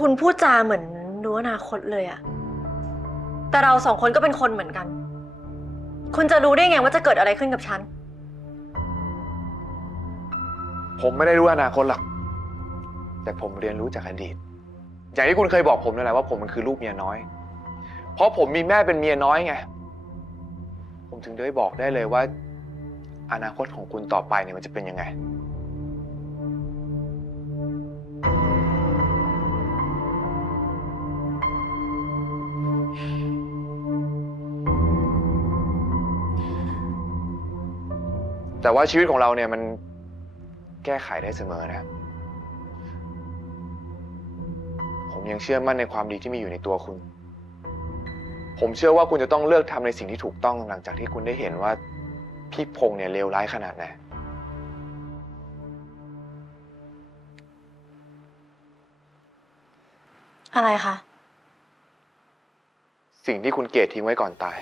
คุณพูดจาเหมือนรู้อนาคตเลยอะแต่เราสองคนก็เป็นคนเหมือนกัน คุณจะรู้ได้ไงว่าจะเกิดอะไรขึ้นกับฉัน ผมไม่ได้รู้อนาคตหรอก แต่ผมเรียนรู้จากอดีต อย่างที่คุณเคยบอกผมนั่นแหละว่าผมมันคือลูกเมียน้อย เพราะผมมีแม่เป็นเมียน้อยไง ผมถึงได้บอกได้เลยว่า อนาคตของคุณต่อไปเนี่ยมันจะเป็นยังไง แต่ว่าชีวิตของเราเนี่ยมันแก้ไขได้เสมอนะครับ ผมยังเชื่อมั่นในความดีที่มีอยู่ในตัวคุณ ผมเชื่อว่าคุณจะต้องเลือกทำในสิ่งที่ถูกต้องหลังจากที่คุณได้เห็นว่า พี่พงษ์เนี่ยเลวร้ายขนาดไหน อะไรคะ สิ่งที่คุณเกตทิ้งไว้ก่อนตาย